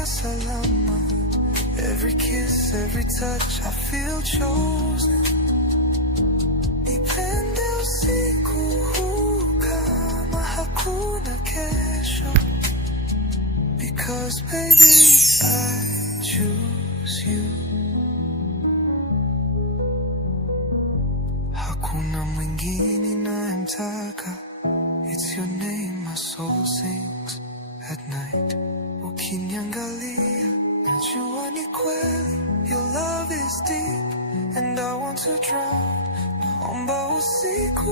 ya salama. Every kiss, every touch, I feel chosen. Nipende usiku huu kama hakuna kesho. Because baby, I choose you. Hakuna mwingine nayemtaka. It's your name my soul sings at night. Ukiniangalia najua ni kweli. Your love is deep and I want to drown. Naomba usiku